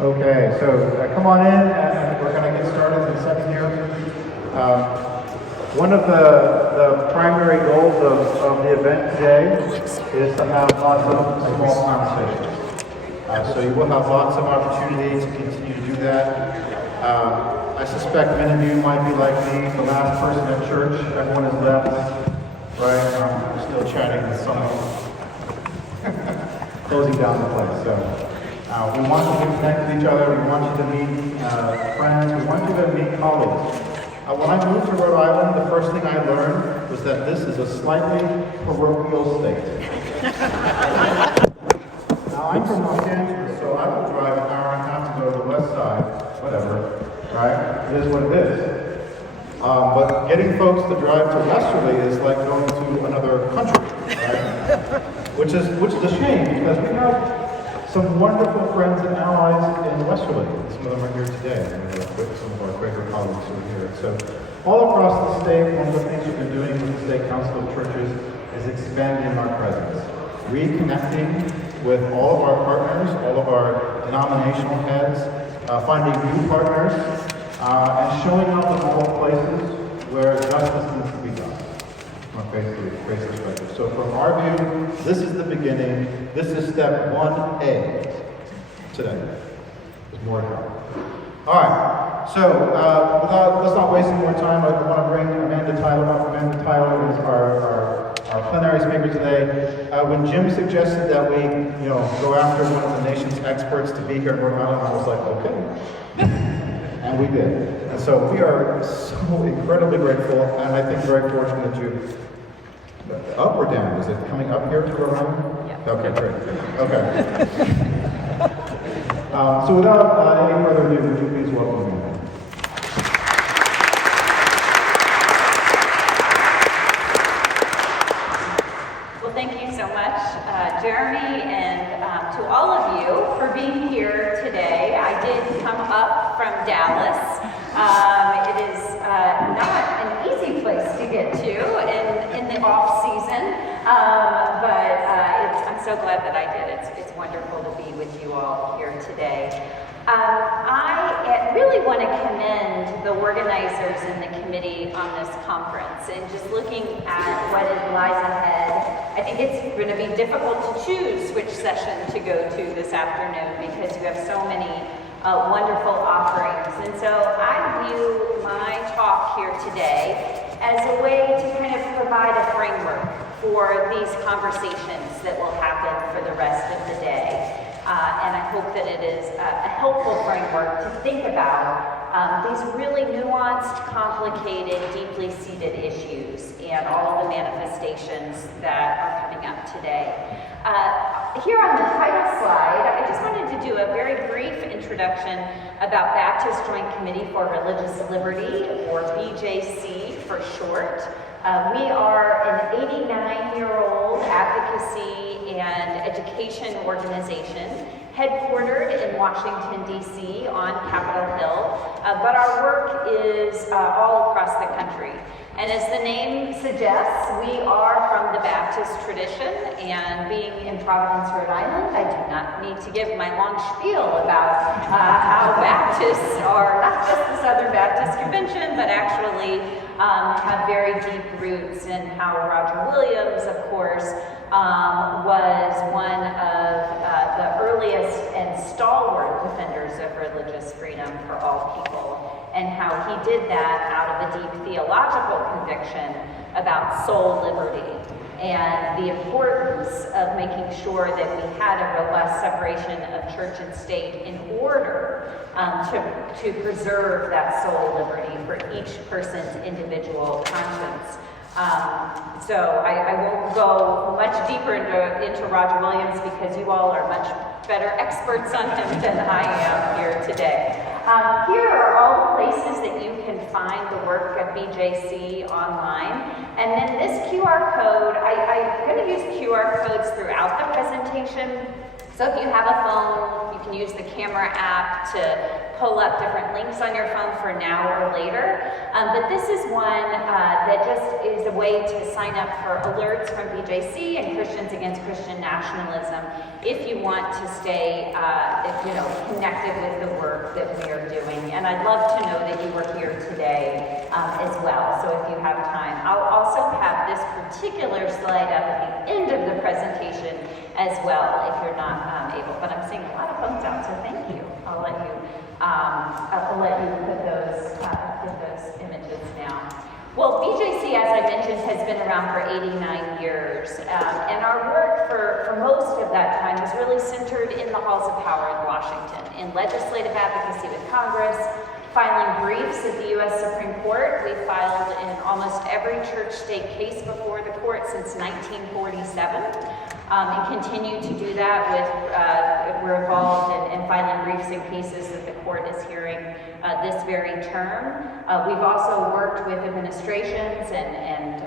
Okay, so come on in, and we're going to get started in a second here. One of the primary goals of the event today is to have lots of small conversations. So you will have lots of opportunity to continue to do that. I suspect many of you might be like me, the last person at church. Everyone has left, right? I'm still chatting with someone, closing down the place. So. We want you to connect with each other, we want you to meet friends, we want you to meet colleagues. When I moved to Rhode Island, the first thing I learned was that this is a slightly parochial state. Now I'm from Los Angeles, so I will drive an hour and a half to go to the west side, whatever, right? It is what it is. But getting folks to drive to Westerly is like going to another country, right? Which is a shame, because we have some wonderful friends and allies in Westerly. Some of them are here today. Some of our Quaker colleagues are here. So all across the state, one of the things we've been doing with the State Council of Churches is expanding our presence, reconnecting with all of our partners, all of our denominational heads, finding new partners, and showing up in all places where justice needs to be done. Face perspective. So from our view, this is the beginning. This is step 1A today. There's more to come. All right. So let's not waste any more time. I want to bring Amanda Tyler up. Amanda Tyler is our plenary speaker today. When Jim suggested that we, go after one of the nation's experts to be here in Rhode Island, I was like, okay. And we did. And so we are so incredibly grateful, and I think very fortunate that you. Up or down? Is it coming up here to Rhode Island? Yeah. Okay, great. Okay. So without any further ado, would you please welcome me? Well, thank you so much, Jeremy, and to all of you for being here today. I did come up from Dallas. It is not an easy place to get to in the off season, but I'm so glad that I did. It's wonderful to be with you all here today. I really want to commend the organizers and the committee on this conference, and just looking at what lies ahead, I think it's going to be difficult to choose which session to go to this afternoon because you have so many wonderful offerings. And so I view my talk here today as a way to kind of provide a framework for these conversations that will happen for the rest of the day. And I hope that it is a helpful framework to think about these really nuanced, complicated, deeply seated issues and all the manifestations that are coming up today. Here on the title slide, I just wanted to do a very brief introduction about Baptist Joint Committee for Religious Liberty, or BJC for short. We are an 89-year-old advocacy and education organization headquartered in Washington, D.C. on Capitol Hill, but our work is all across the country. And as the name suggests, we are from the Baptist tradition, and being in Providence, Rhode Island, I do not need to give my long spiel about how Baptists are not just the Southern Baptist Convention, but actually have very deep roots, and how Roger Williams, of course, was one of the earliest and stalwart defenders of religious freedom for all people, and how he did that out of a deep theological conviction about soul liberty and the importance of making sure that we had a robust separation of church and state in order to preserve that soul liberty for each person's individual conscience. So I won't go much deeper into Roger Williams because you all are much better experts on him than I am here today. Here are all the places that you can find the work of BJC online. And then this QR code, I'm going to use QR codes throughout the presentation So if you have a phone, you can use the camera app to pull up different links on your phone for now or later. But this is one that just is a way to sign up for alerts from BJC and Christians Against Christian Nationalism if you want to stay connected with the work that we are doing. And I'd love to know that you were here today as well. So if you have time, I'll also have this particular slide up at the end of the presentation as well if you're not able. But I'm seeing a lot of phones out, so thank you. I'll let you put those images now. Well, BJC, as I mentioned, has been around for 89 years, and our work for most of that time was really centered in the halls of power in Washington, in legislative advocacy with Congress, filing briefs at the U.S. Supreme Court. We filed in almost every church-state case before the court since 1947, and continue to do that we're involved in filing briefs in cases that the court is hearing this very term. We've also worked with administrations and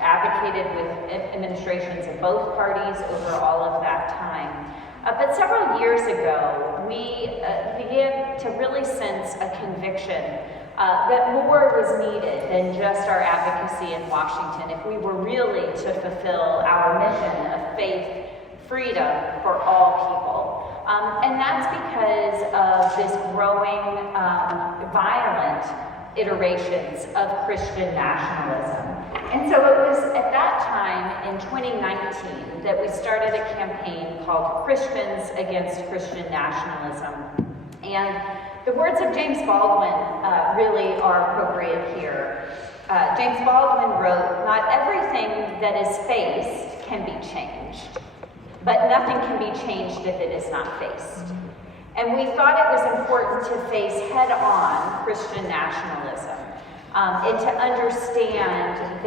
advocated with administrations of both parties over all of that time. But several years ago, we began to really sense a conviction that more was needed than just our advocacy in Washington if we were really to fulfill our mission of faith, freedom for all people. And that's because of this growing violent iterations of Christian nationalism. And so it was at that time in 2019 that we started a campaign called Christians Against Christian Nationalism. And the words of James Baldwin really are appropriate here. James Baldwin wrote, "Not everything that is faced can be changed, but nothing can be changed if it is not faced." And we thought it was important to face head-on Christian nationalism and to understand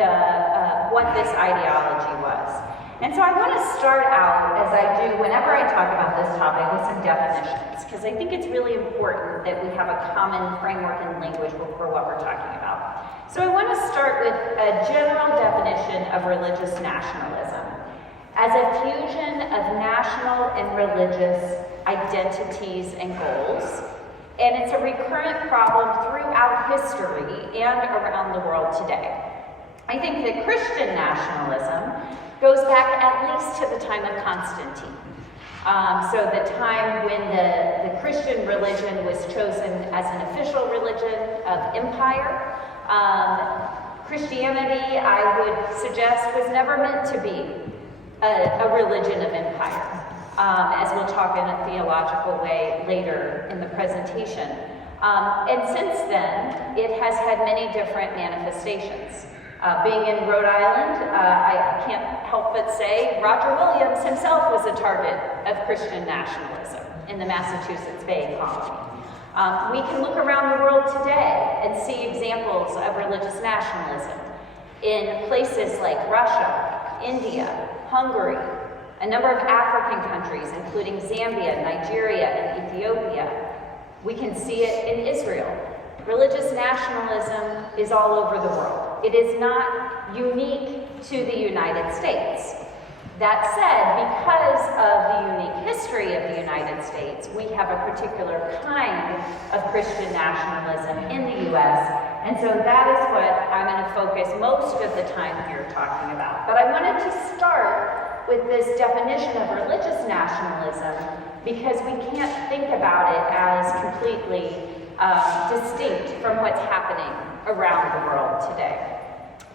what this ideology was. And so I want to start out, as I do whenever I talk about this topic, with some definitions, because I think it's really important that we have a common framework and language for what we're talking about. So I want to start with a general definition of religious nationalism as a fusion of national and religious identities and goals. And it's a recurrent problem throughout history and around the world today. I think that Christian nationalism goes back at least to the time of Constantine. So the time when the Christian religion was chosen as an official religion of empire. Christianity, I would suggest, was never meant to be a religion of empire, as we'll talk in a theological way later in the presentation. And since then, it has had many different manifestations. Being in Rhode Island, I can't help but say Roger Williams himself was a target of Christian nationalism in the Massachusetts Bay Colony. We can look around the world today and see examples of religious nationalism in places like Russia, India, Hungary, a number of African countries, including Zambia, Nigeria, and Ethiopia. We can see it in Israel. Religious nationalism is all over the world. It is not unique to the United States. That said, because of the unique history of the United States, we have a particular kind of Christian nationalism in the U.S., and so that is what I'm going to focus most of the time here talking about. But I wanted to start with this definition of religious nationalism because we can't think about it as completely distinct from what's happening around the world today.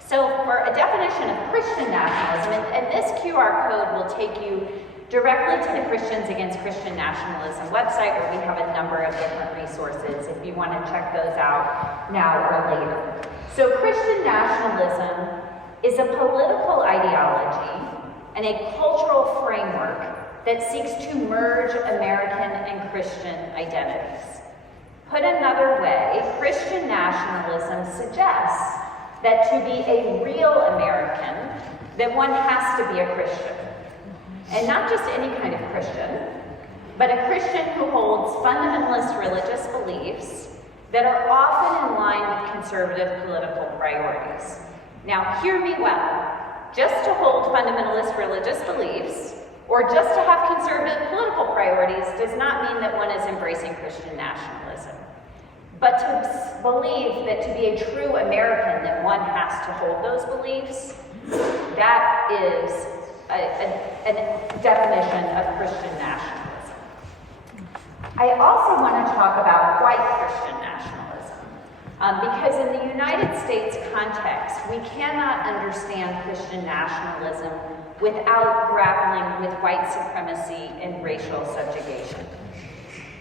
So for a definition of Christian nationalism, and this QR code will take you directly to the Christians Against Christian Nationalism website, where we have a number of different resources if you want to check those out now or later. So Christian nationalism is a political ideology and a cultural framework that seeks to merge American and Christian identities. Put another way, Christian nationalism suggests that to be a real American, that one has to be a Christian. And not just any kind of Christian, but a Christian who holds fundamentalist religious beliefs that are often in line with conservative political priorities. Now, hear me well. Just to hold fundamentalist religious beliefs, or just to have conservative priorities does not mean that one is embracing Christian nationalism. But to believe that to be a true American, that one has to hold those beliefs, that is a definition of Christian nationalism. I also want to talk about white Christian nationalism, because in the United States context, we cannot understand Christian nationalism without grappling with white supremacy and racial subjugation.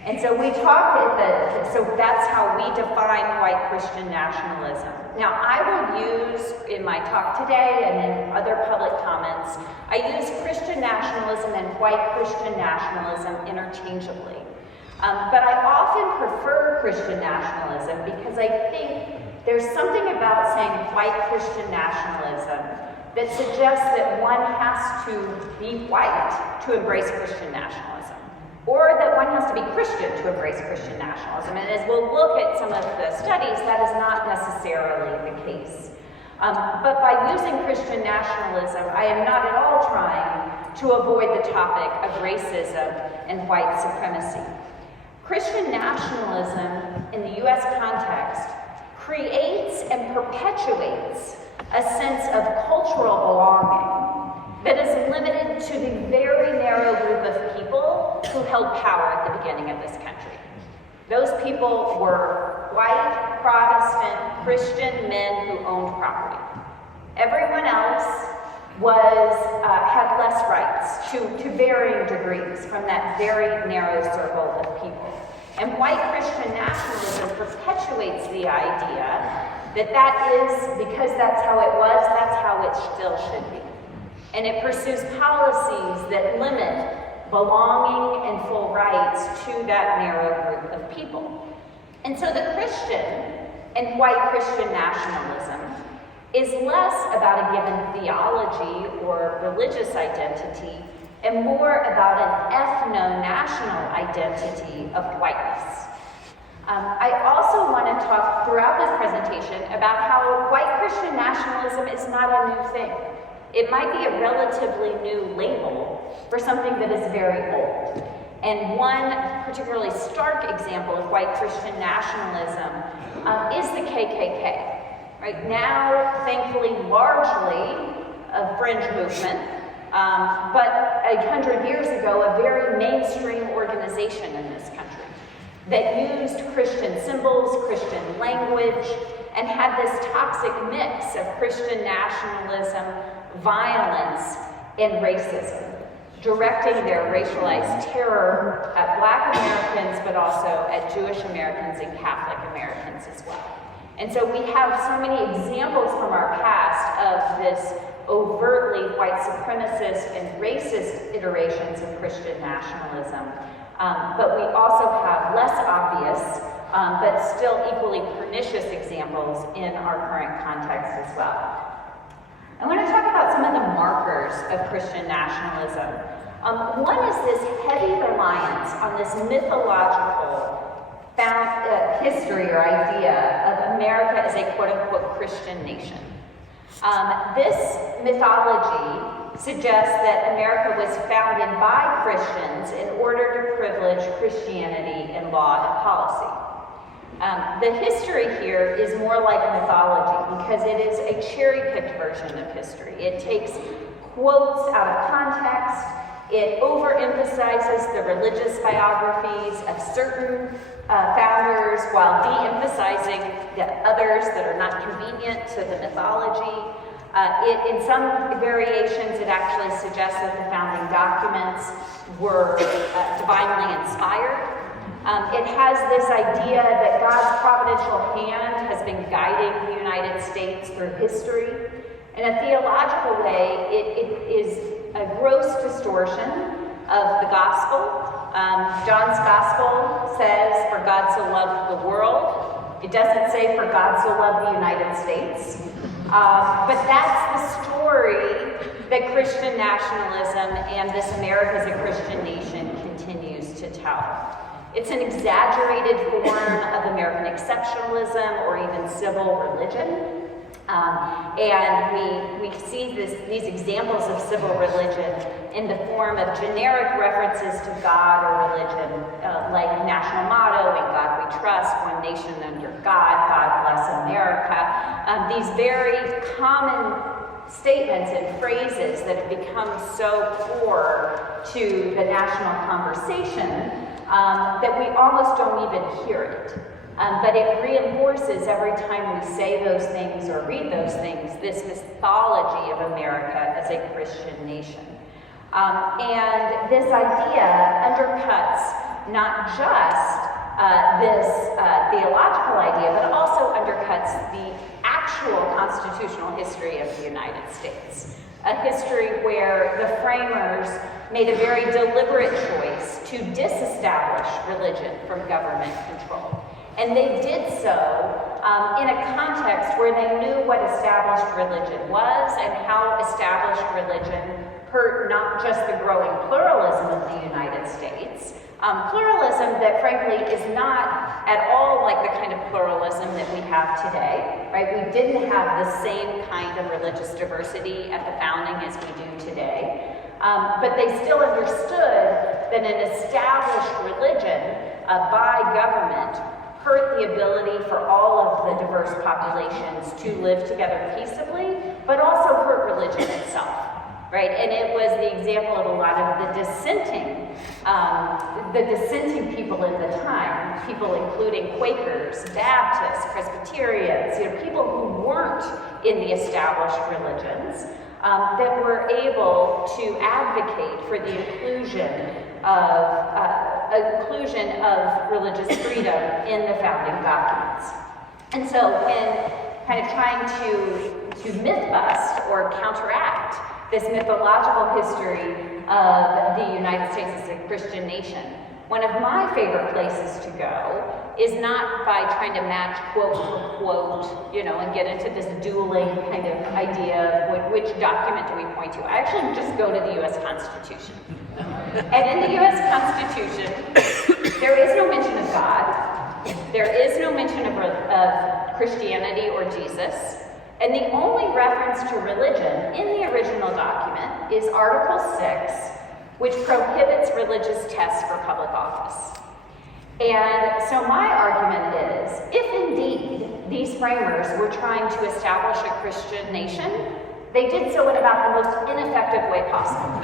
And so so that's how we define white Christian nationalism. Now, I will use, in my talk today and in other public comments, I use Christian nationalism and white Christian nationalism interchangeably. But I often prefer Christian nationalism because I think there's something about saying white Christian nationalism that suggests that one has to be white to embrace Christian nationalism, or that one has to be Christian to embrace Christian nationalism. And as we'll look at some of the studies, that is not necessarily the case. But by using Christian nationalism, I am not at all trying to avoid the topic of racism and white supremacy. Christian nationalism in the U.S. context creates and perpetuates a sense of cultural belonging that is limited to the very narrow group of people who held power at the beginning of this country. Those people were white, Protestant, Christian men who owned property. Everyone else had less rights to varying degrees from that very narrow circle of people. And white Christian nationalism perpetuates the idea that is, because that's how it was, that's how it still should be. And it pursues policies that limit belonging and full rights to that narrow group of people. And so the Christian and white Christian nationalism is less about a given theology or religious identity and more about an ethno-national identity of whiteness. I also want to talk throughout this presentation about how white Christian nationalism is not a new thing. It might be a relatively new label for something that is very old. And one particularly stark example of white Christian nationalism is the KKK. Right now, thankfully, largely a fringe movement, but 100 years ago, a very mainstream organization in this country that used Christian symbols, Christian language, and had this toxic mix of Christian nationalism, violence, and racism, directing their racialized terror at Black Americans, but also at Jewish Americans and Catholic Americans as well. And so we have so many examples from our past of this overtly white supremacist and racist iterations of Christian nationalism. But we also have less obvious, but still equally pernicious examples in our current context as well. I want to talk about some of the markers of Christian nationalism. One is this heavy reliance on this mythological history or idea of America as a quote-unquote Christian nation. This mythology suggests that America was founded by Christians in order to privilege Christianity in law and policy. The history here is more like mythology because it is a cherry-picked version of history. It takes quotes out of context. It overemphasizes the religious biographies of certain founders while de-emphasizing the others that are not convenient to the mythology. In some variations, it actually suggests that the founding documents were divinely inspired. It has this idea that God's providential hand has been guiding the United States through history. In a theological way, it is a gross distortion of the gospel. John's gospel says, "For God so loved the world." It doesn't say, "For God so loved the United States." But that's the story that Christian nationalism and this America as a Christian nation continues to tell. It's an exaggerated form of American exceptionalism or even civil religion. And we see these examples of civil religion in the form of generic references to God or religion, like national motto, "In God we trust," "One nation under God," "God bless America." These very common statements and phrases that have become so core to the national conversation that we almost don't even hear it. But it reinforces every time we say those things or read those things, this mythology of America as a Christian nation. And this idea undercuts not just this theological idea, but also undercuts the actual constitutional history of the United States. A history where the framers made a very deliberate choice to disestablish religion from government control. And they did so in a context where they knew what established religion was and how established religion hurt not just the growing pluralism of the United States, pluralism that frankly is not at all like the kind of pluralism that we have today, right? We didn't have the same kind of religious diversity at the founding as we do today. But they still understood that an established religion by government hurt the ability for all of the diverse populations to live together peaceably, but also hurt religion itself, right? And it was the example of a lot of the dissenting people in the time, people including Quakers, Baptists, Presbyterians, people who weren't in the established religions, that were able to advocate for the inclusion of religious freedom in the founding documents. And so when kind of trying to myth bust or counteract this mythological history of the United States as a Christian nation, one of my favorite places to go is not by trying to match quote for quote, and get into this dueling kind of idea of which document do we point to. I actually just go to the U.S. Constitution. And in the U.S. Constitution, there is no mention of God. There is no mention of Christianity or Jesus. And the only reference to religion in the original document is Article 6, which prohibits religious tests for public office. And so my argument is, if indeed these framers were trying to establish a Christian nation, they did so in about the most ineffective way possible,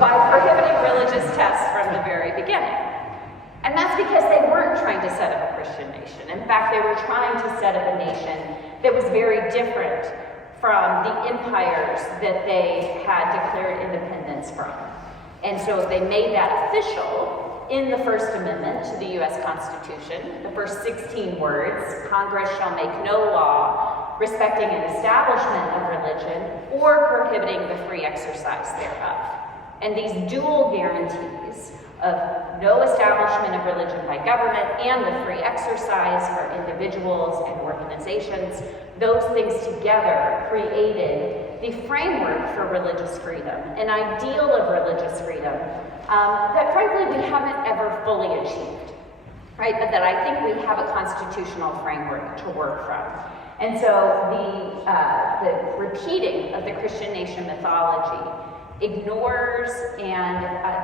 by prohibiting religious tests from the very beginning. And that's because they weren't trying to set up a Christian nation. In fact, they were trying to set up a nation that was very different from the empires that they had declared independence from. And so they made that official in the First Amendment to the U.S. Constitution, the first 16 words: "Congress shall make no law respecting an establishment of religion or prohibiting the free exercise thereof." And these dual guarantees of no establishment of religion by government and the free exercise for individuals and organizations, those things together created the framework for religious freedom, an ideal of religious freedom that frankly we haven't ever fully achieved, right? But that I think we have a constitutional framework to work from. And so the repeating of the Christian nation mythology ignores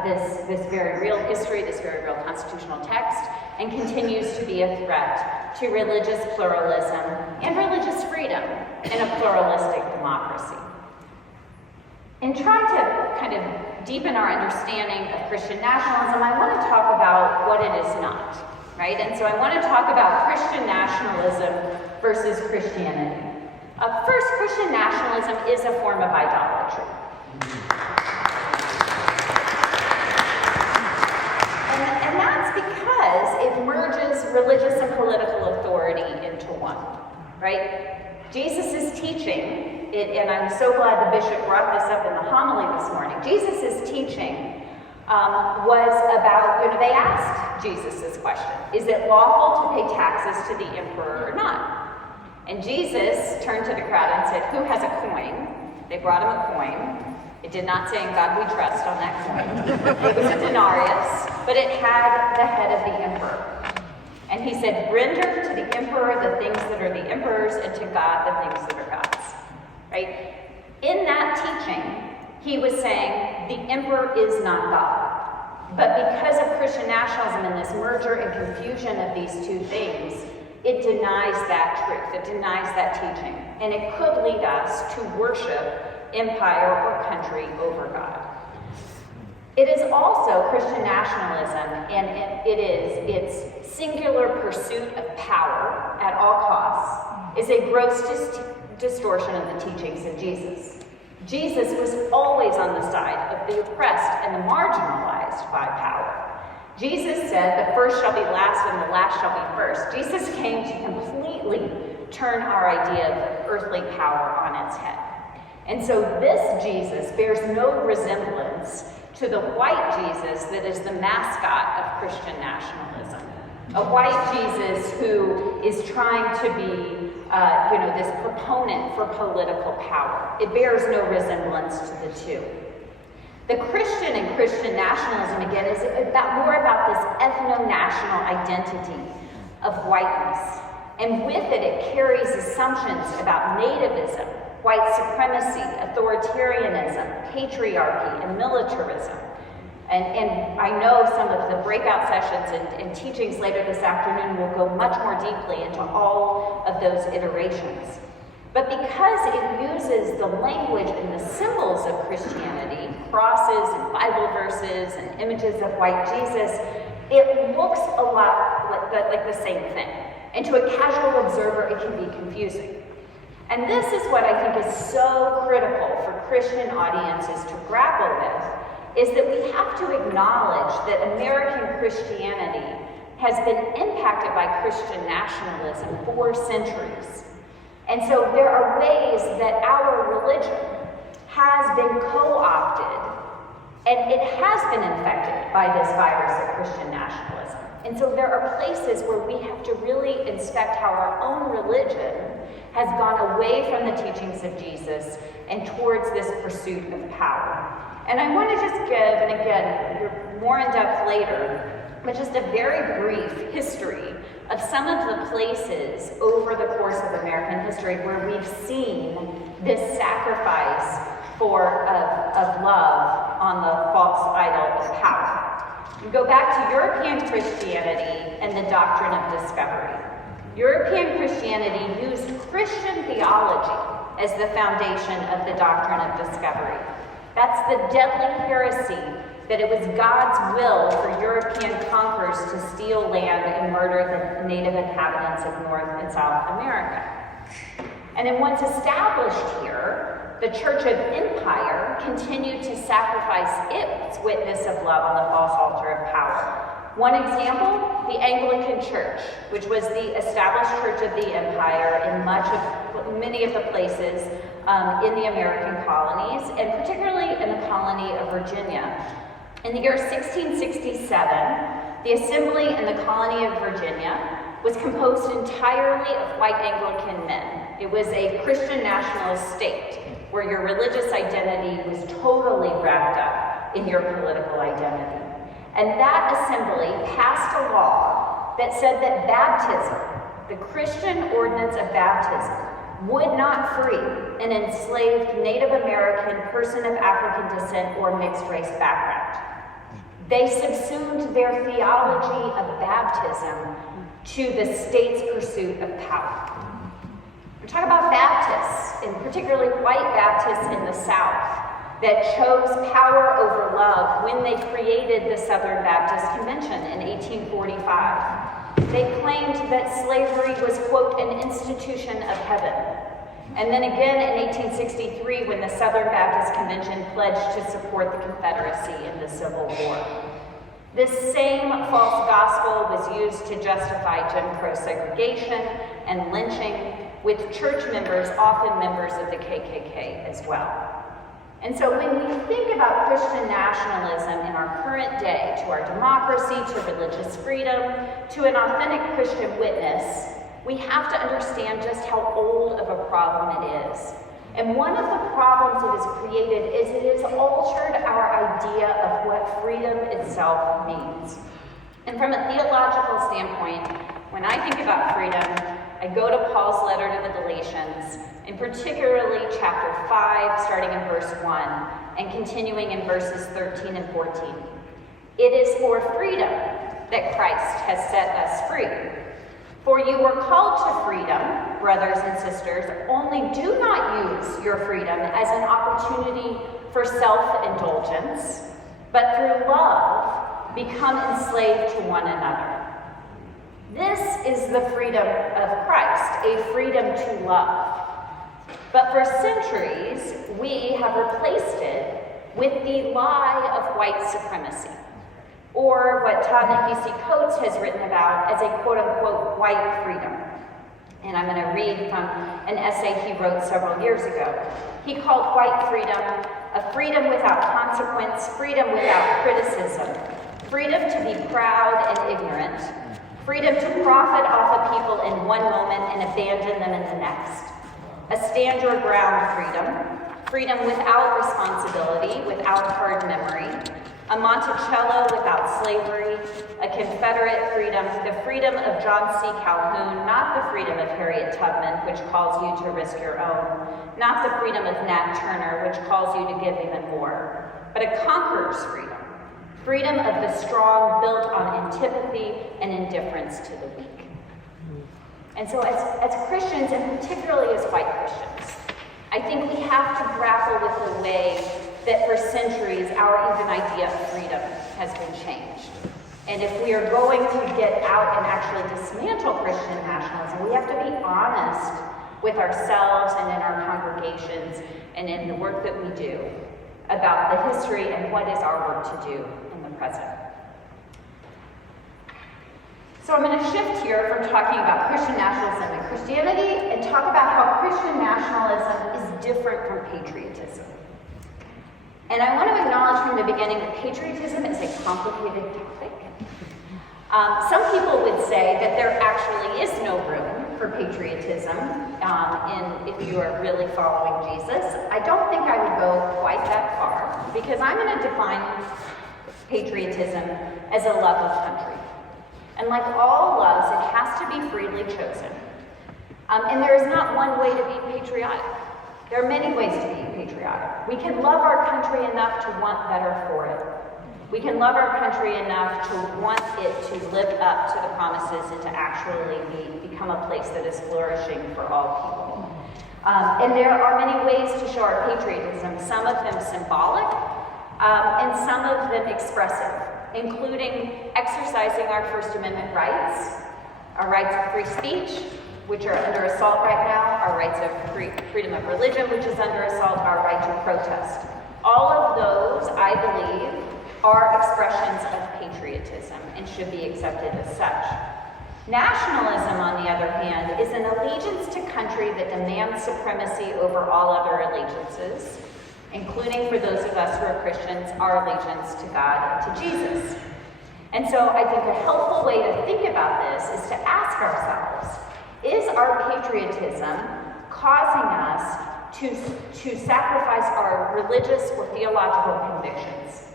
this very real history, this very real constitutional text, and continues to be a threat to religious pluralism and religious freedom in a pluralistic democracy. In trying to kind of deepen our understanding of Christian nationalism, I want to talk about what it is not, right? And so I want to talk about Christian nationalism versus Christianity. First, Christian nationalism is a form of idolatry. And that's because it merges religious and political authority into one, right? Jesus' teaching, and I'm so glad the bishop brought this up in the homily this morning. Jesus' teaching was about, they asked Jesus this question: is it lawful to pay taxes to the emperor or not? And Jesus turned to the crowd and said, "Who has a coin?" They brought him a coin. It did not say "In God we trust" on that coin. It was a denarius, but it had the head of the emperor. And he said, "Render to the emperor the things that are the emperor's, and to God the things that are God's." Right? In that teaching, he was saying the emperor is not God. But because of Christian nationalism and this merger and confusion of these two things, it denies that truth, it denies that teaching, and it could lead us to worship empire or country over God. It is also Christian nationalism, and its singular pursuit of power at all costs is a gross distortion of the teachings of Jesus. Jesus was always on the side of the oppressed and the marginalized by power. Jesus said, the first shall be last and the last shall be first. Jesus came to completely turn our idea of earthly power on its head. And so this Jesus bears no resemblance to the white Jesus that is the mascot of Christian nationalism. A white Jesus who is trying to be this proponent for political power. It bears no resemblance to the two. The Christian and Christian nationalism, again, is more about this ethno-national identity of whiteness. And with it, it carries assumptions about nativism, white supremacy, authoritarianism, patriarchy, and militarism. And I know some of the breakout sessions and teachings later this afternoon will go much more deeply into all of those iterations. But because it uses the language and the symbols of Christianity, crosses and Bible verses and images of white Jesus, it looks a lot like the same thing. And to a casual observer, it can be confusing. And this is what I think is so critical for Christian audiences to grapple with, is that we have to acknowledge that American Christianity has been impacted by Christian nationalism for centuries. And so there are ways that our religion has been co-opted, and it has been infected by this virus of Christian nationalism. And so there are places where we have to really inspect how our own religion has gone away from the teachings of Jesus and towards this pursuit of power. And I want to just give, and again, we're more in depth later, but just a very brief history of some of the places over the course of American history where we've seen this sacrifice of love on the false idol of power. You go back to European Christianity and the doctrine of discovery. European Christianity used Christian theology as the foundation of the doctrine of discovery. That's the deadly heresy that it was God's will for European conquerors to steal land and murder the native inhabitants of North and South America. And then once established here, the Church of Empire continued to sacrifice its witness of love on the false altar of power. One example, the Anglican Church, which was the established church of the empire in many of the places in the American colonies, and particularly in the colony of Virginia. In the year 1667, the assembly in the colony of Virginia was composed entirely of white Anglican men. It was a Christian nationalist state where your religious identity was totally wrapped up in your political identity. And that assembly passed a law that said that baptism, the Christian ordinance of baptism, would not free an enslaved Native American person of African descent or mixed race background. They subsumed their theology of baptism to the state's pursuit of power. We're talking about Baptists, and particularly white Baptists in the South, that chose power over love when they created the Southern Baptist Convention in 1845. They claimed that slavery was, quote, an institution of heaven. And then again in 1863, when the Southern Baptist Convention pledged to support the Confederacy in the Civil War. This same false gospel was used to justify Jim Crow segregation and lynching, with church members, often members of the KKK as well. And so when we think about Christian nationalism in our current day, to our democracy, to religious freedom, to an authentic Christian witness, we have to understand just how old of a problem it is. And one of the problems it has created is it has altered our idea of what freedom itself means. And from a theological standpoint, when I think about freedom, I go to Paul's letter to the Galatians, and particularly chapter 5, starting in verse 1, and continuing in verses 13 and 14. It is for freedom that Christ has set us free. For you were called to freedom, brothers and sisters, only do not use your freedom as an opportunity for self-indulgence, but through love, become enslaved to one another. This is the freedom of Christ, a freedom to love. But for centuries, we have replaced it with the lie of white supremacy, or what Ta-Nehisi Coates has written about as a quote-unquote white freedom. And I'm going to read from an essay he wrote several years ago. He called white freedom a freedom without consequence, freedom without criticism, freedom to be proud and ignorant, freedom to profit off of people in one moment and abandon them in the next, a stand your ground freedom, freedom without responsibility, without hard memory, a Monticello without slavery, a Confederate freedom, the freedom of John C. Calhoun, not the freedom of Harriet Tubman, which calls you to risk your own, not the freedom of Nat Turner, which calls you to give even more, but a conqueror's freedom, freedom of the strong built on antipathy and indifference to the weak. And so as Christians, and particularly as white Christians, I think we have to grapple with the way that for centuries our even idea of freedom has been changed. And if we are going to get out and actually dismantle Christian nationalism, we have to be honest with ourselves and in our congregations and in the work that we do about the history and what is our work to do in the present. So I'm going to shift here from talking about Christian nationalism and Christianity and talk about how Christian nationalism is different from patriotism. And I want to acknowledge from the beginning that patriotism is a complicated topic. Some people would say that there actually is no room for patriotism if you are really following Jesus. I don't think I would go quite that far, because I'm going to define patriotism as a love of country. And like all loves, it has to be freely chosen. And there is not one way to be patriotic. There are many ways to be patriotic. We can love our country enough to want better for it. We can love our country enough to want it to live up to the promises and to actually become a place that is flourishing for all people. And there are many ways to show our patriotism, some of them symbolic, and some of them expressive, including exercising our First Amendment rights, our rights of free speech, which are under assault right now, our rights of freedom of religion, which is under assault, our right to protest. All of those, I believe, are expressions of patriotism and should be accepted as such. Nationalism, on the other hand, is an allegiance to country that demands supremacy over all other allegiances, including, for those of us who are Christians, our allegiance to God and to Jesus. And so I think a helpful way to think about this is to ask ourselves, is our patriotism causing us to sacrifice our religious or theological convictions?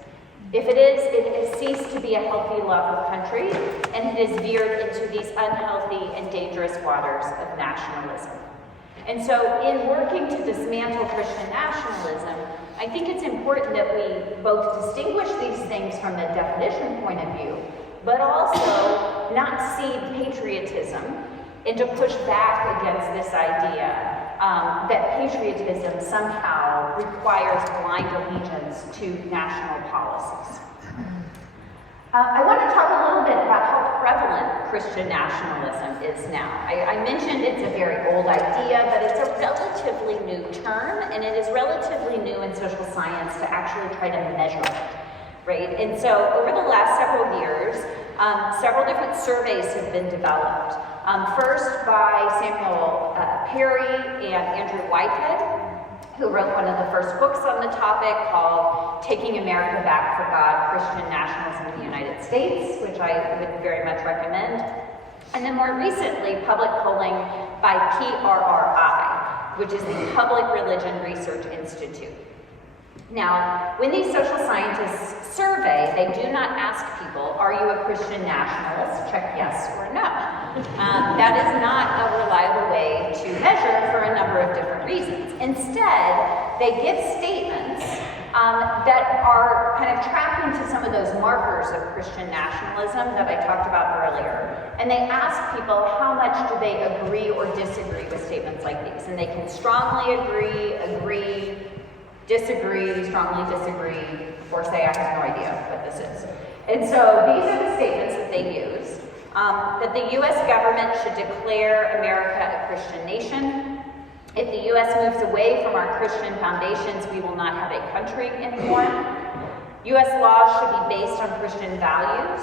If it is, it has ceased to be a healthy love of country, and it is veered into these unhealthy and dangerous waters of nationalism. And so in working to dismantle Christian nationalism, I think it's important that we both distinguish these things from the definition point of view, but also not cede patriotism and to push back against this idea that patriotism somehow requires blind allegiance to national policies. I want to talk a little bit about how prevalent Christian nationalism is now. I mentioned it's a very old idea, but it's a relatively new term, and it is relatively new in social science to actually try to measure it, right? And so over the last several years, several different surveys have been developed. First by Samuel Perry and Andrew Whitehead, who wrote one of the first books on the topic called Taking America Back for God, Christian Nationalism in the United States, which I would very much recommend. And then more recently, public polling by PRRI, which is the Public Religion Research Institute. Now, when these social scientists survey, they do not ask people, are you a Christian nationalist? Check yes or no. That is not a reliable way to measure for a number of different reasons. Instead, they give statements that are kind of tracking to some of those markers of Christian nationalism that I talked about earlier. And they ask people how much do they agree or disagree with statements like these. And they can strongly agree, disagree, strongly disagree, or say, I have no idea what this is. And so these are the statements that they use. That the U.S. government should declare America a Christian nation. If the U.S. moves away from our Christian foundations, we will not have a country anymore. U.S. laws should be based on Christian values.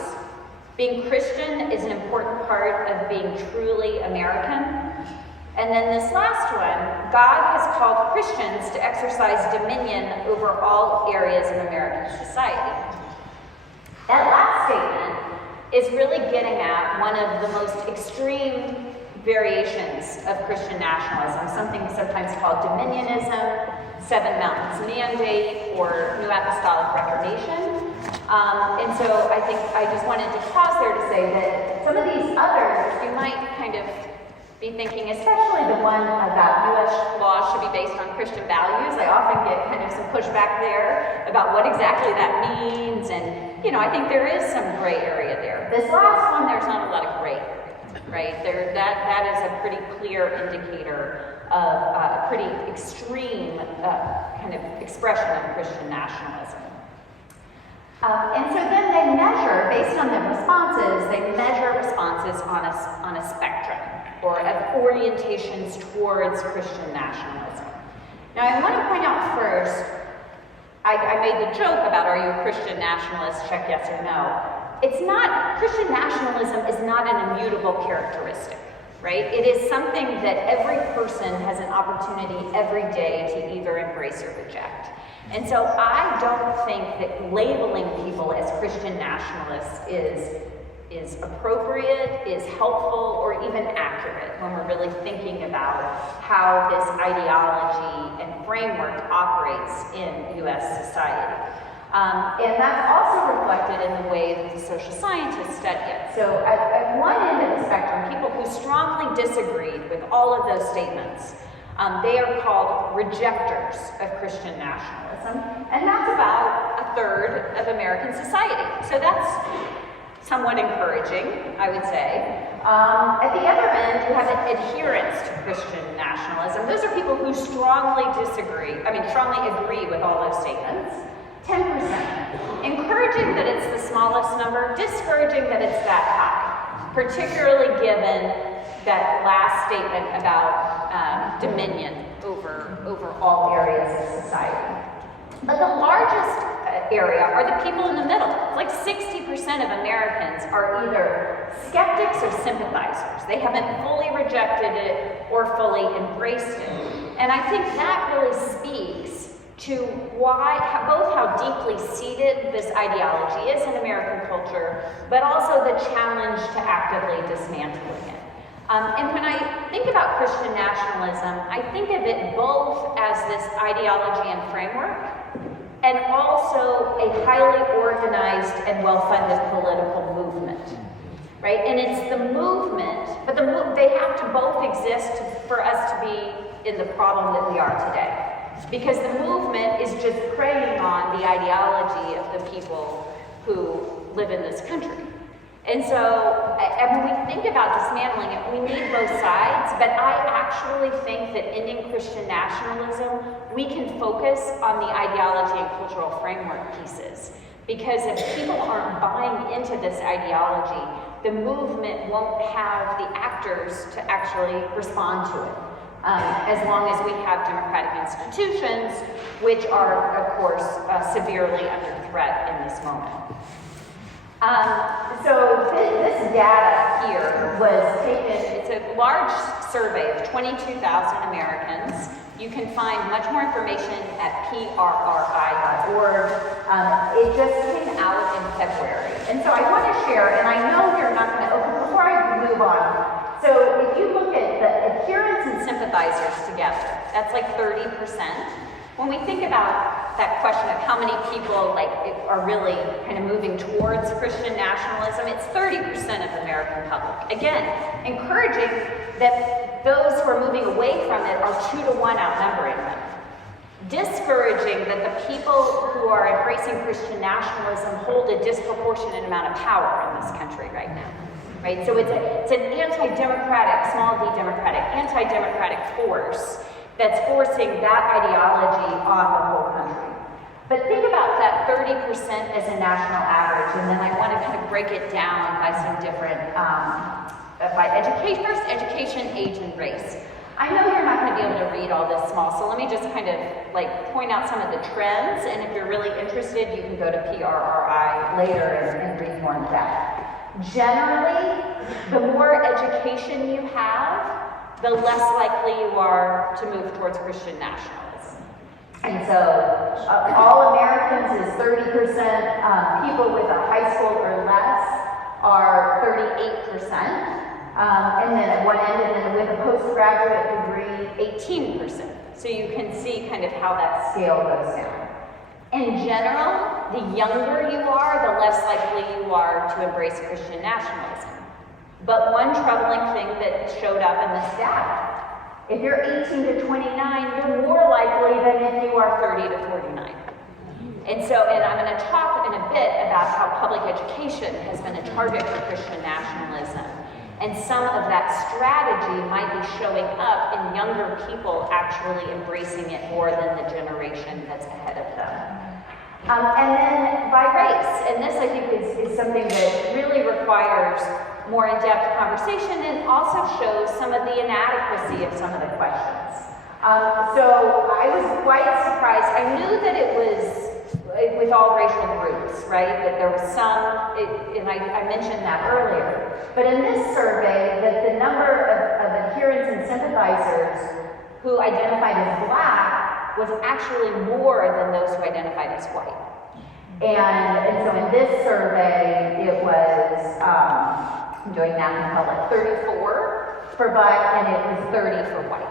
Being Christian is an important part of being truly American. And then this last one, God has called Christians to exercise dominion over all areas of American society. That last statement is really getting at one of the most extreme variations of Christian nationalism, something sometimes called dominionism, Seven Mountains Mandate, or New Apostolic Reformation. And so I think I just wanted to pause there to say that some of these others, you might kind of be thinking, especially the one about U.S. laws should be based on Christian values. I often get kind of some pushback there about what exactly that means. And, you know, I think there is some gray area there. This last one, there's not a lot of gray area, right? That is a pretty clear indicator of a pretty extreme kind of expression of Christian nationalism. And so then they measure, based on the responses, they measure responses on a spectrum, or of orientations towards Christian nationalism. Now I want to point out first, I made the joke about, are you a Christian nationalist, check yes or no. It's not, Christian nationalism is not an immutable characteristic, right? It is something that every person has an opportunity every day to either embrace or reject. And so I don't think that labeling people as Christian nationalists is appropriate, is helpful, or even accurate when we're really thinking about how this ideology and framework operates in U.S. society. And that's also reflected in the way that the social scientists study it. So at one end of the spectrum, people who strongly disagreed with all of those statements, they are called rejectors of Christian nationalism, and that's about a third of American society. So that's somewhat encouraging, I would say. At the other end, you have adherents to Christian nationalism. Those are people who strongly agree with all those statements. 10%. Encouraging that it's the smallest number, discouraging that it's that high, particularly given that last statement about dominion over all areas of society. But the largest area are the people in the middle. Like 60% of Americans are either skeptics or sympathizers. They haven't fully rejected it or fully embraced it. And I think that really speaks to both how deeply seated this ideology is in American culture, but also the challenge to actively dismantling it. And when I think about Christian nationalism, I think of it both as this ideology and framework, and also a highly organized and well-funded political movement, right? And it's the movement, but they have to both exist for us to be in the problem that we are today. Because the movement is just preying on the ideology of the people who live in this country. And so, when we think about dismantling it, we need both sides, but I actually think that ending Christian nationalism, we can focus on the ideology and cultural framework pieces. Because if people aren't buying into this ideology, the movement won't have the actors to actually respond to it. As long as we have democratic institutions, which are, of course, severely under threat in this moment. So this data here was taken, it's a large survey of 22,000 Americans. You can find much more information at prri.org. It just came out in February. And so I want to share, and I know you're not going to, before I move on, so if you look at the adherents and sympathizers together, that's like 30%. When we think about that question of how many people are really kind of moving towards Christian nationalism, it's 30% of the American public. Again, encouraging that those who are moving away from it are 2-to-1 outnumbering them. discouraging that the people who are embracing Christian nationalism hold a disproportionate amount of power in this country right now. Right? So it's an anti-democratic, small d democratic, anti-democratic force that's forcing that ideology on the whole country. But think about that 30% as a national average, and then I want to kind of break it down by some different, by education, first education, age, and race. I know you're not going to be able to read all this small, so let me just kind of like point out some of the trends, and if you're really interested, you can go to PRRI later and read more of that. Generally, the more education you have, the less likely you are to move towards Christian nationalism. And so, all Americans is 30%, people with a high school or less are 38%, and then at one end, and then with a postgraduate degree, 18%. So you can see kind of how that scale goes down. In general, the younger you are, the less likely you are to embrace Christian nationalism. But one troubling thing that showed up in this data, if you're 18 to 29, you're more likely than if you are 30 to 49. And I'm going to talk in a bit about how public education has been a target for Christian nationalism. And some of that strategy might be showing up in younger people actually embracing it more than the generation that's ahead of them. And then by race, and this I think is something that really requires more in-depth conversation and also shows some of the inadequacy of some of the questions. So I was quite surprised. I knew that it was with all racial groups, right? That there was some, and I mentioned that earlier. But in this survey, that the number of adherents and sympathizers who identified as Black was actually more than those who identified as white. And so in this survey, it was, I'm doing math in public, 34 for Black, and it was 30 for white.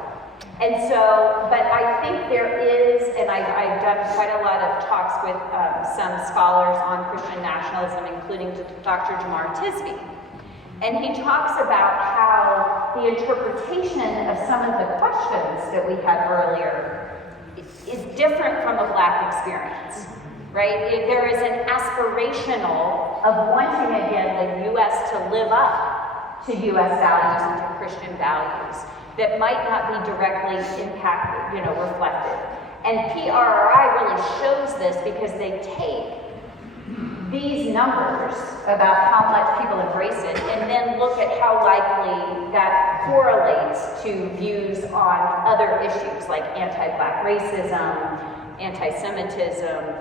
And so, but I think there is, and I've done quite a lot of talks with some scholars on Christian nationalism, including Dr. Jamar Tisby. And he talks about how the interpretation of some of the questions that we had earlier is different from a Black experience, right? There is an aspirational of wanting, again, the U.S. to live up to U.S. values and to Christian values that might not be directly impacted, reflected. And PRRI really shows this because they take these numbers about how much people embrace it and then look at how likely that correlates to views on other issues like anti-Black racism, anti-Semitism,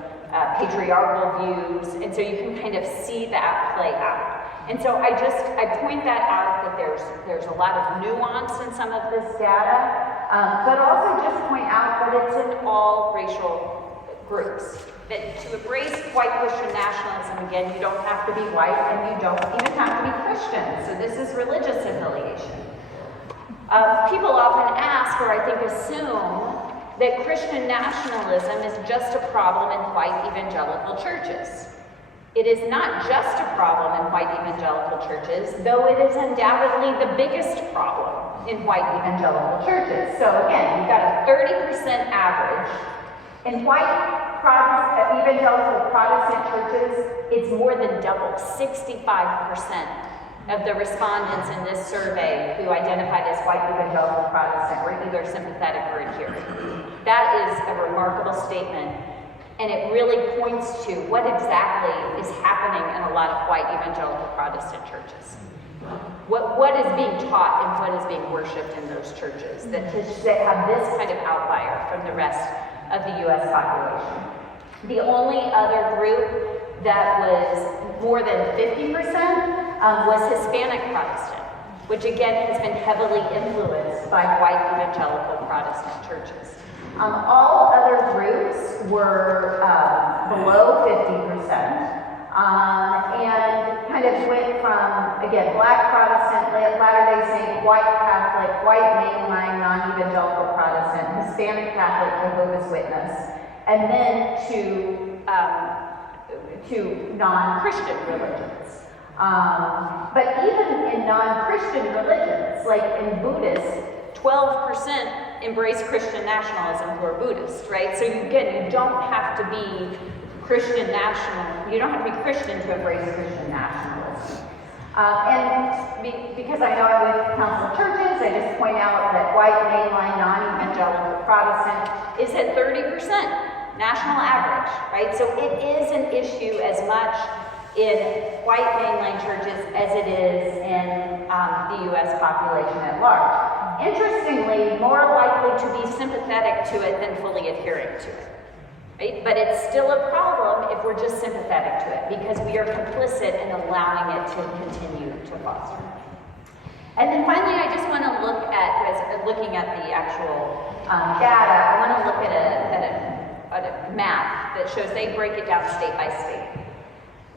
patriarchal views, and so you can kind of see that play out. And so I point that out that there's a lot of nuance in some of this data, but also just point out that it's in all racial groups. That to embrace white Christian nationalism, again, you don't have to be white and you don't even have to be Christian. So this is religious affiliation. People often ask, or I think assume, that Christian nationalism is just a problem in white evangelical churches. It is not just a problem in white evangelical churches, though it is undoubtedly the biggest problem in white evangelical churches. So again, you've got a 30% average. In white evangelical Protestant churches, it's more than double. 65% of the respondents in this survey who identified as white evangelical Protestant were either sympathetic or adherent. That is a remarkable statement. And it really points to what exactly is happening in a lot of white evangelical Protestant churches. What is being taught and what is being worshipped in those churches that have this kind of outlier from the rest of the U.S. population. The only other group that was more than 50% was Hispanic Protestant, which again has been heavily influenced by white evangelical Protestant churches. All other groups were below 50%, and kind of went from, again, Black Protestant, Latter-day Saint, white Catholic, white mainline, non-evangelical Protestant, Hispanic Catholic, Jehovah's Witness, and then to non-Christian religions. But even in non-Christian religions, like in Buddhists, 12% embrace Christian nationalism who are Buddhist, right? So again, you don't have to be Christian national, you don't have to be Christian to embrace Christian nationalism. Because I know I'm with Council of Churches, I just point out that white, mainline, non-evangelical Protestant is at 30% national average, right? So it is an issue as much in white mainline churches as it is in the U.S. population at large. Interestingly, more likely to be sympathetic to it than fully adhering to it. Right? But it's still a problem if we're just sympathetic to it because we are complicit in allowing it to continue to foster. And then finally, I just want to look at, as looking at the actual data, I want to look at a map that shows they break it down state by state.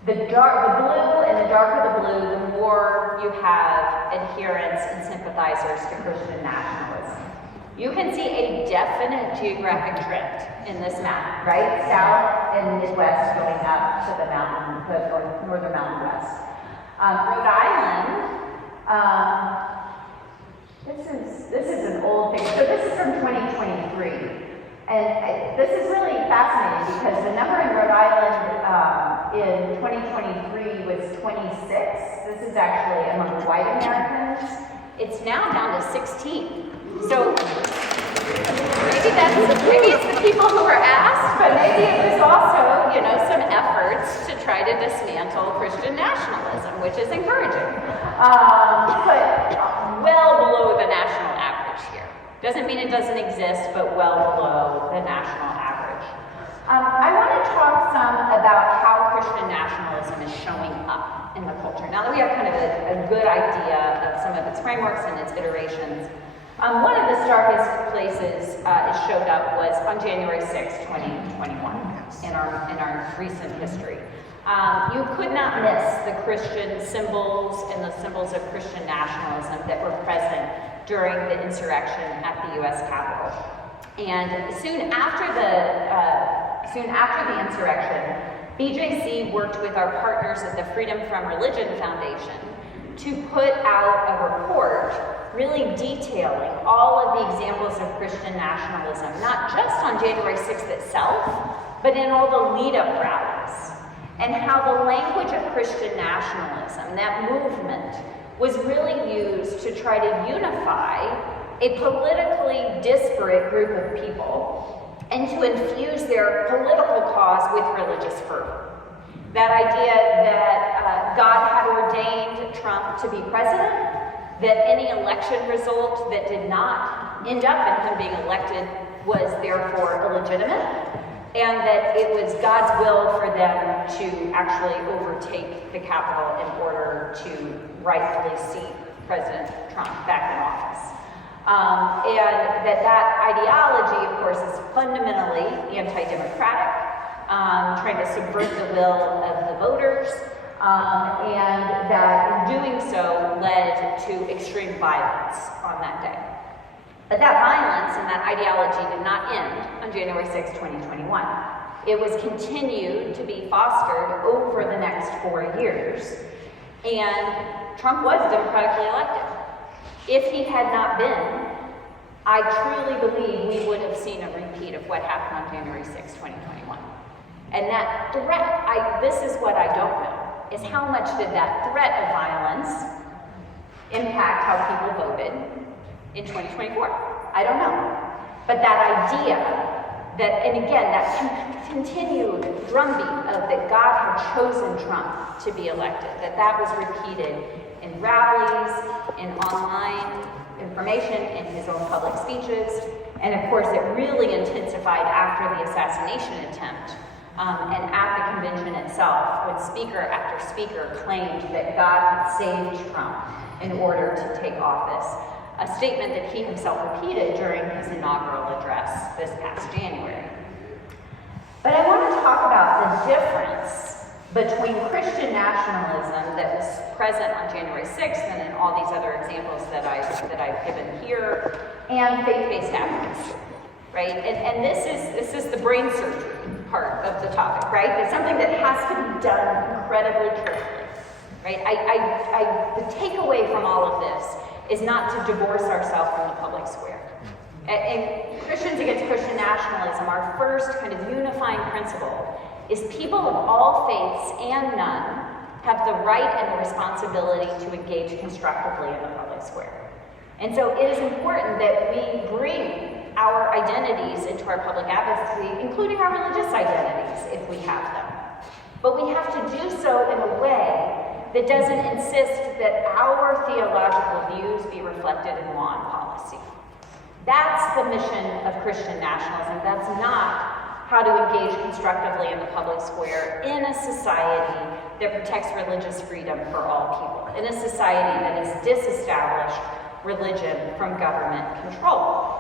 The blue and the darker the blue, the more you have adherents and sympathizers to Christian nationalism. You can see a definite geographic trend in this map, right? South and Midwest going up to the northern Mountain West. Rhode Island, this is an old thing. So this is from 2023. And this is really fascinating because the number in Rhode Island in 2023 was 26. This is actually among white Americans. It's now down to 16. So maybe it's the people who were asked, but maybe it was also, some efforts to try to dismantle Christian nationalism, which is encouraging. But well below the national average here. Doesn't mean it doesn't exist, but well below the national average. I want to talk some about how Christian nationalism is showing up in the culture. Now that we have kind of a good idea of some of its frameworks and its iterations, one of the starkest places it showed up was on January 6, 2021, in our recent history. You could not miss the Christian symbols and the symbols of Christian nationalism that were present during the insurrection at the U.S. Capitol. And soon after the insurrection, BJC worked with our partners at the Freedom from Religion Foundation to put out a report really detailing all of the examples of Christian nationalism, not just on January 6th itself, but in all the lead-up rallies, and how the language of Christian nationalism, that movement, was really used to try to unify a politically disparate group of people and to infuse their political cause with religious fervor. That idea that God had ordained Trump to be president, that any election result that did not end up in him being elected was therefore illegitimate, and that it was God's will for them to actually overtake the Capitol in order to rightfully seat President Trump back in office. And that ideology, of course, is fundamentally anti-democratic, trying to subvert the will of the voters, and that in doing so led to extreme violence on that day. But that violence and that ideology did not end on January 6, 2021. It was continued to be fostered over the next 4 years, and Trump was democratically elected. If he had not been, I truly believe we would have seen a repeat of what happened on January 6, 2021. And that threat, this is what I don't know, is how much did that threat of violence impact how people voted in 2024? I don't know. But that idea that, and again, that continued drumbeat of that God had chosen Trump to be elected, that was repeated in rallies, in online information, in his own public speeches, and of course it really intensified after the assassination attempt. And at the convention itself, when speaker after speaker claimed that God had saved Trump in order to take office, a statement that he himself repeated during his inaugural address this past January. But I want to talk about the difference between Christian nationalism that was present on January 6th and in all these other examples that I've given here, and faith-based advocacy, right? And this is the brain surgery part of the topic, right? It's something that has to be done incredibly carefully, right? The takeaway from all of this is not to divorce ourselves from the public square. And Christians Against Christian Nationalism, our first kind of unifying principle is people of all faiths and none have the right and the responsibility to engage constructively in the public square. And so it is important that we bring our identities into our public advocacy, including our religious identities, if we have them. But we have to do so in a way that doesn't insist that our theological views be reflected in law and policy. That's the mission of Christian nationalism. That's not how to engage constructively in the public square in a society that protects religious freedom for all people, in a society that has disestablished religion from government control.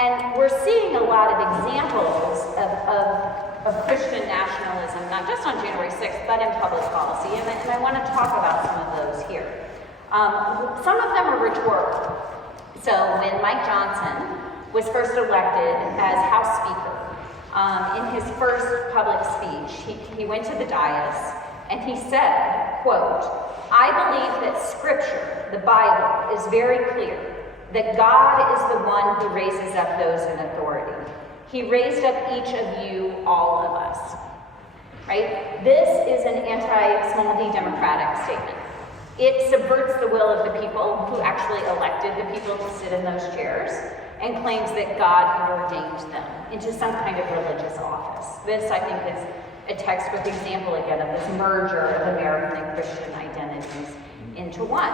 And we're seeing a lot of examples of Christian nationalism, not just on January 6th, but in public policy, and I want to talk about some of those here. Some of them are rhetorical. So when Mike Johnson was first elected as House Speaker, in his first public speech, he went to the dais and he said, quote, "I believe that Scripture, the Bible, is very clear that God is the one who raises up those in authority. He raised up each of you, all of us." Right? This is an anti-small d democratic statement. It subverts the will of the people who actually elected the people to sit in those chairs and claims that God had ordained them into some kind of religious office. This, I think, is a textbook example, again, of this merger of American and Christian identities into one.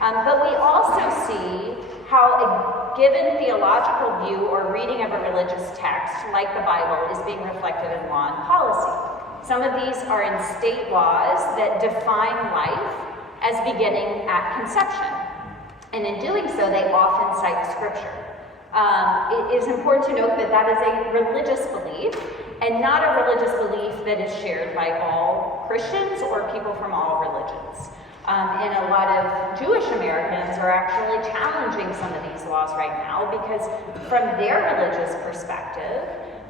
But we also see how a given theological view or reading of a religious text, like the Bible, is being reflected in law and policy. Some of these are in state laws that define life as beginning at conception. And in doing so, they often cite Scripture. It is important to note that that is a religious belief, and not a religious belief that is shared by all Christians or people from all religions. And a lot of Jewish Americans are actually challenging some of these laws right now because from their religious perspective,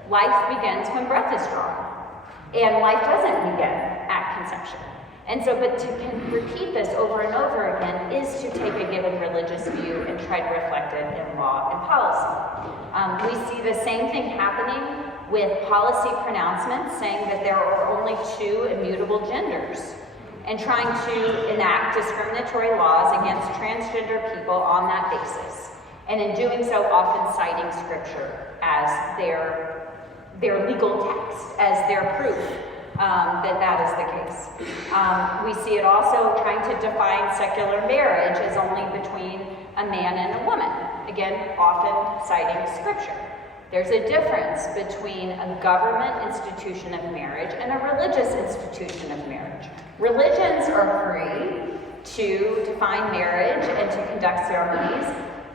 life begins when breath is drawn. And life doesn't begin at conception. And so, but to repeat this over and over again is to take a given religious view and try to reflect it in law and policy. We see the same thing happening with policy pronouncements saying that there are only two immutable genders, and trying to enact discriminatory laws against transgender people on that basis. And in doing so, often citing Scripture as their legal text, as their proof that that is the case. We see it also trying to define secular marriage as only between a man and a woman. Again, often citing Scripture. There's a difference between a government institution of marriage and a religious institution of marriage. Religions are free to define marriage and to conduct ceremonies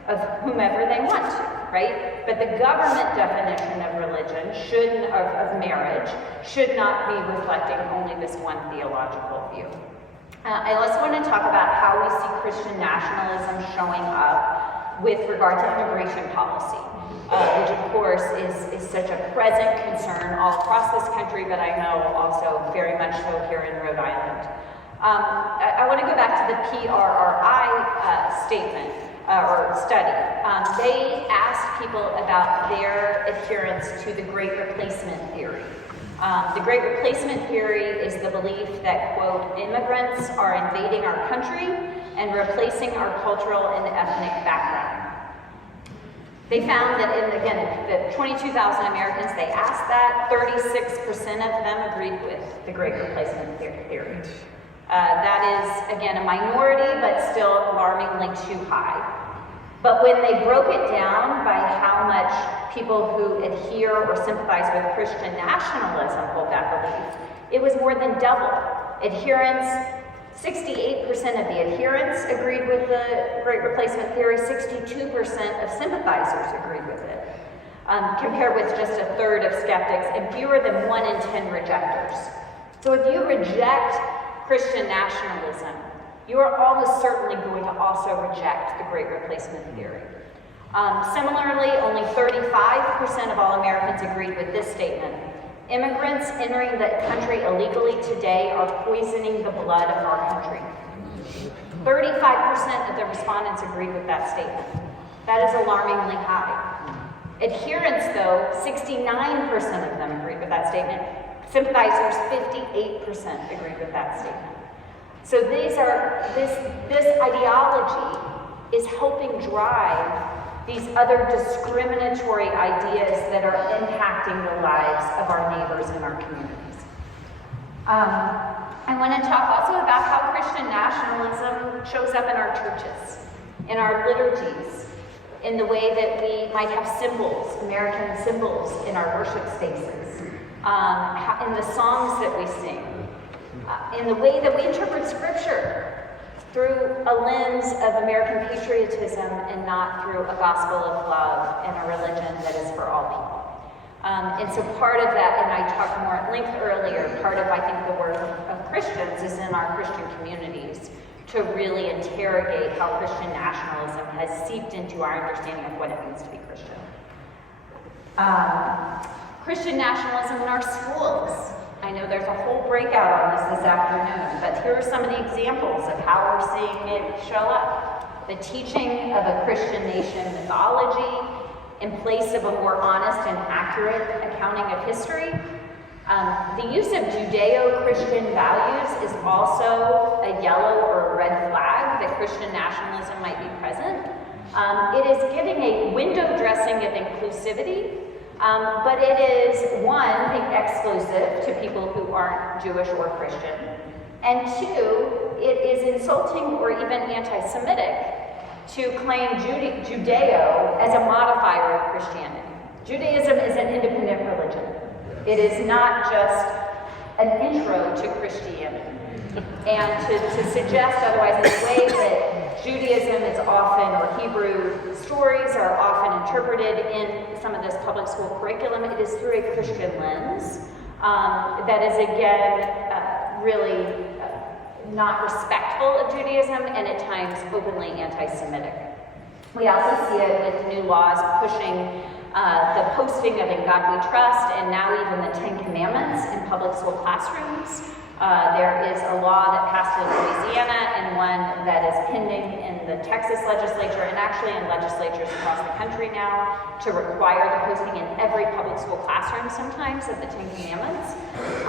of whomever they want to, right? But the government definition of religion of marriage should not be reflecting only this one theological view. I also want to talk about how we see Christian nationalism showing up with regard to immigration policy, which of course is such a present concern all across this country, but I know also very much so here in Rhode Island. I want to go back to the PRRI statement or study. They asked people about their adherence to the Great Replacement theory. The Great Replacement theory is the belief that, quote, immigrants are invading our country and replacing our cultural and ethnic background. They found that the 22,000 Americans they asked that, 36% of them agreed with the Great Replacement theory. That is, again, a minority, but still alarmingly too high. But when they broke it down by how much people who adhere or sympathize with Christian nationalism hold that belief, it was more than double. Adherents, 68% of the adherents agreed with the Great Replacement theory, 62% of sympathizers agreed with it, compared with just a third of skeptics and fewer than 1 in 10 rejectors. So if you reject Christian nationalism, you are almost certainly going to also reject the Great Replacement theory. Similarly, only 35% of all Americans agreed with this statement. Immigrants entering the country illegally today are poisoning the blood of our country. 35% of the respondents agreed with that statement. That is alarmingly high. Adherents, though, 69% of them agreed with that statement. Sympathizers, 58% agreed with that statement. So this ideology is helping drive these other discriminatory ideas that are impacting the lives of our neighbors and our communities. I want to talk also about how Christian nationalism shows up in our churches, in our liturgies, in the way that we might have symbols, American symbols in our worship spaces, in the songs that we sing, in the way that we interpret Scripture through a lens of American patriotism and not through a gospel of love and a religion that is for all people. And so part of that, and I talked more at length earlier, part of, I think, the work of Christians is in our Christian communities to really interrogate how Christian nationalism has seeped into our understanding of what it means to be Christian. Christian nationalism in our schools. I know there's a whole breakout on this afternoon, but here are some of the examples of how we're seeing it show up. The teaching of a Christian nation mythology in place of a more honest and accurate accounting of history. The use of Judeo-Christian values is also a yellow or a red flag that Christian nationalism might be present. It is giving a window dressing of inclusivity, but it is, one, exclusive to people who aren't Jewish or Christian, and two, it is insulting or even anti-Semitic to claim Judeo as a modifier of Christianity. Judaism is an independent religion. It is not just an intro to Christianity. And to suggest otherwise, in the way that Judaism is often, or Hebrew stories are often interpreted in some of this public school curriculum, it is through a Christian lens that is, again, really not respectful of Judaism and at times openly anti-Semitic. We also see it with new laws pushing the posting of In God We Trust and now even the Ten Commandments in public school classrooms. There is a law that passed in Louisiana and one that is pending in the Texas legislature and actually in legislatures across the country now to require the posting in every public school classroom sometimes of the Ten Commandments.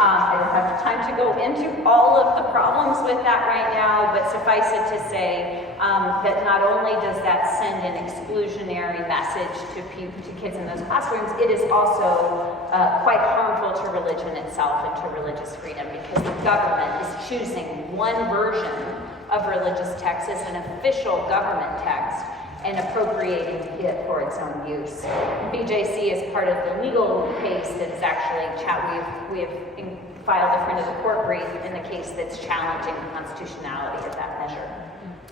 I don't have time to go into all of the problems with that right now, but suffice it to say that not only does that send an exclusionary message to kids in those classrooms, it is also quite harmful to religion itself and to religious freedom because the government is choosing one version of religious text as an official government text and appropriating it for its own use. BJC is part of the legal case that is actually, we have filed a friend of the court brief in the case that's challenging the constitutionality of that measure.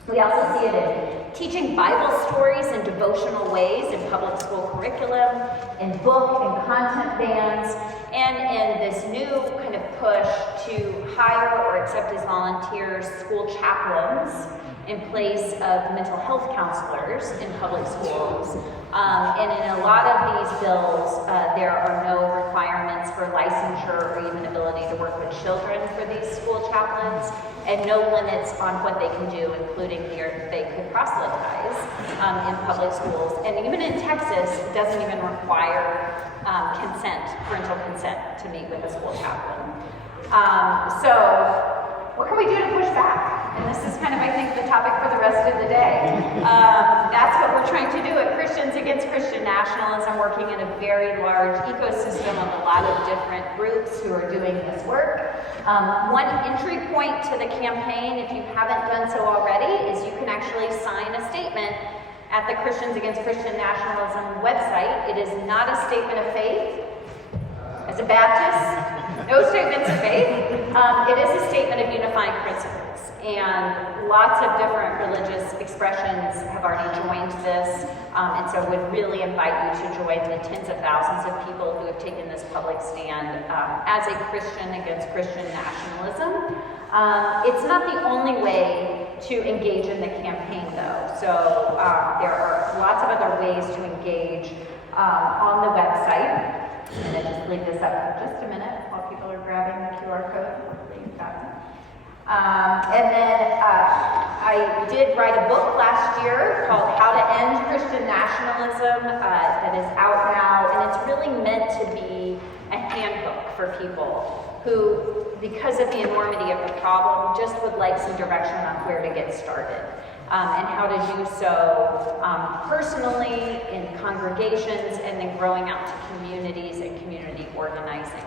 We also see it in teaching Bible stories in devotional ways in public school curriculum, in book and content bans, and in this new kind of push to hire or accept as volunteers school chaplains in place of mental health counselors in public schools. And in a lot of these bills, there are no requirements for licensure or even ability to work with children for these school chaplains, and no limits on what they can do, including here they could proselytize in public schools. And even in Texas, it doesn't even require parental consent to meet with a school chaplain. So what can we do to push back? And this is kind of, I think, the topic for the rest of the day. That's what we're trying to do at Christians Against Christian Nationalism, working in a very large ecosystem of a lot of different groups who are doing this work. One entry point to the campaign, if you haven't done so already, is you can actually sign a statement at the Christians Against Christian Nationalism website. It is not a statement of faith. As a Baptist, no statements of faith. It is a statement of unifying principles. And lots of different religious expressions have already joined this. And so would really invite you to join the tens of thousands of people who have taken this public stand as a Christian against Christian nationalism. It's not the only way to engage in the campaign, though. So there are lots of other ways to engage on the website. I'm going to just leave this up for just a minute while people are grabbing the QR code. Hopefully you've got it. And then I I did write a book last year called How to End Christian Nationalism that is out now, and it's really meant to be a handbook for people who, because of the enormity of the problem, just would like some direction on where to get started. And how to do so personally in congregations and then growing out to communities and community organizing.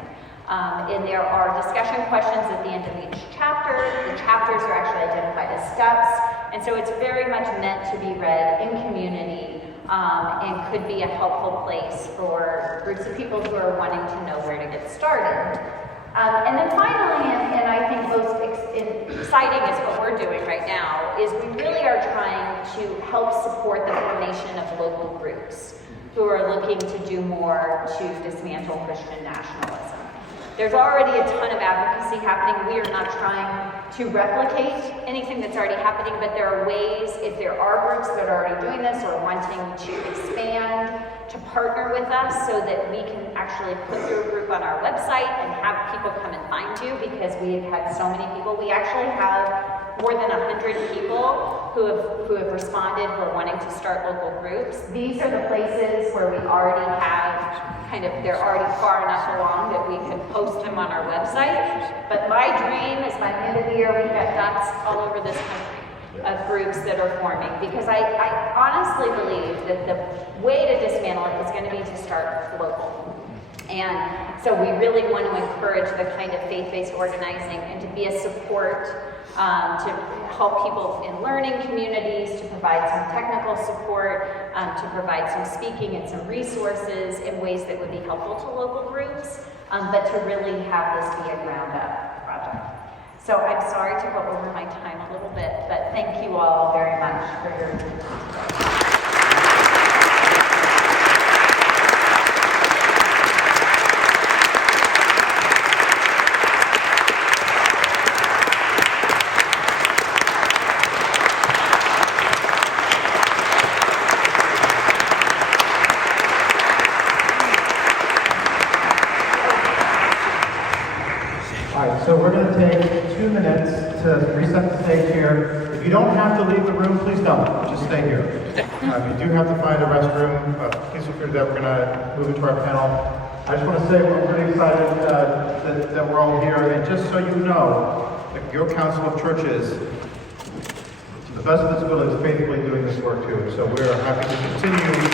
And there are discussion questions at the end of each chapter. The chapters are actually identified as steps, and so it's very much meant to be read in community and could be a helpful place for groups of people who are wanting to know where to get started. And then finally, and I think most exciting is what we're doing right now, is we really are trying to help support the formation of local groups who are looking to do more to dismantle Christian nationalism. There's already a ton of advocacy happening. We are not trying to replicate anything that's already happening, but there are ways, if there are groups that are already doing this or wanting to expand, to partner with us so that we can actually put your group on our website and have people come and find you, because we have had so many people. We actually have more than 100 people who have responded, who are wanting to start local groups. These are the places where we already have they're already far enough along that we can post them on our website. But my dream is by the end of the year, we've got dots all over this country of groups that are forming, because I honestly believe that the way to dismantle it is going to be to start local. And so we really want to encourage the kind of faith-based organizing and to be a support to help people in learning communities, to provide some technical support, to provide some speaking and some resources in ways that would be helpful to local groups, but to really have this be a ground-up project. So I'm sorry to go over my time a little bit, but thank you all very much for your time. So we're going to take 2 minutes to reset the stage here. If you don't have to leave the room, please don't. Just stay here. If you do have to find a restroom, please feel free to that. We're going to move into our panel. I just want to say we're pretty excited that we're all here. And just so you know, that your Council of Churches, the best of this school is faithfully doing this work too. So we're happy to continue to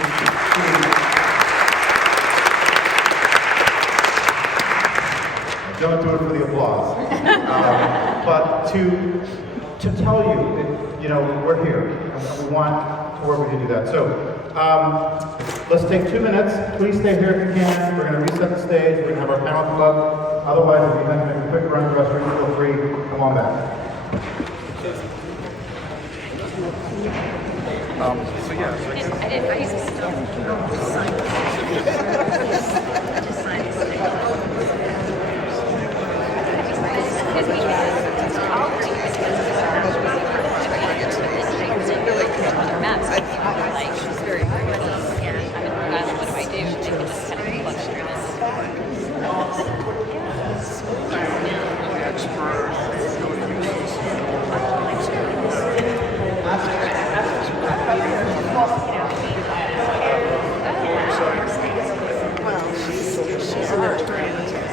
don't do it for the applause. But to tell you that, you know, we're here. And we want to work with you to do that. So let's take 2 minutes. Please stay here if you can. We're going to reset the stage. We're going to have our panel club. Otherwise, if you have to make a quick run to the restroom, feel free. Come on back. I used to sign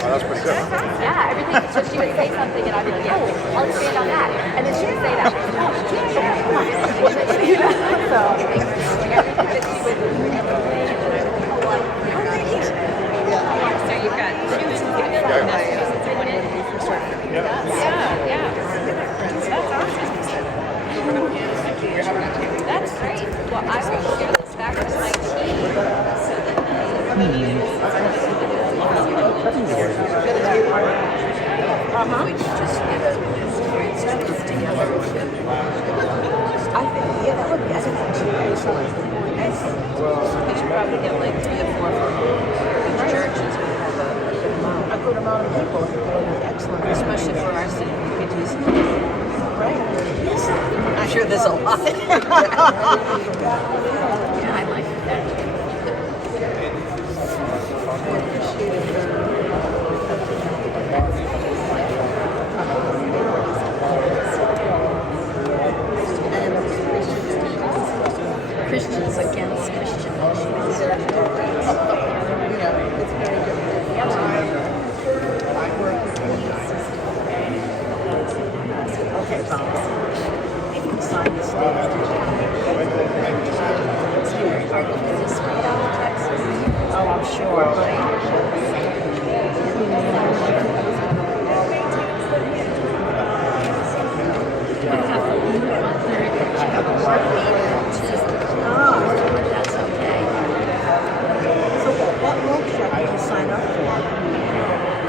That's pretty good. Yeah, everything. So she would say something, and I'd be like, "Oh, I'll expand on that," and then she would say that. You know, so everything that she would. So you've got two in Massachusetts and one in Yeah. That's awesome. That's great. Well, I will share this back with my team so that We just get a great students together. I think, yeah, that would be. I think that's excellent. We should probably get like 3 or 4 from each churches. We have a good amount of people. That would be excellent, especially for our city communities. Right. I'm sure there's a lot. Yeah, I like that. Oh, I'm sure. That's okay. So what workshop did you sign up for?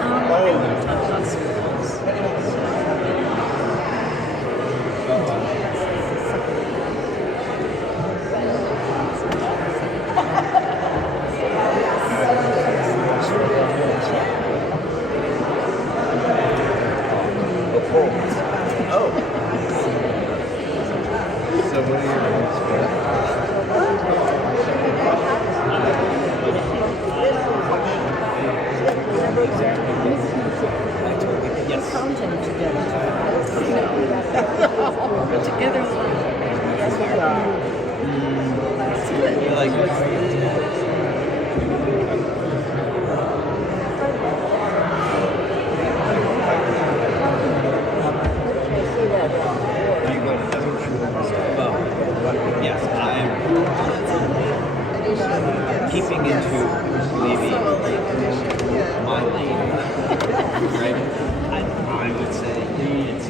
I want to talk about schools. So what are your Yes. Content together. Together. Yes, we are. you like well, yes, I'm keeping into maybe my lane, right? I would say it's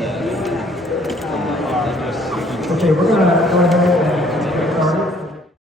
Okay, we're gonna go ahead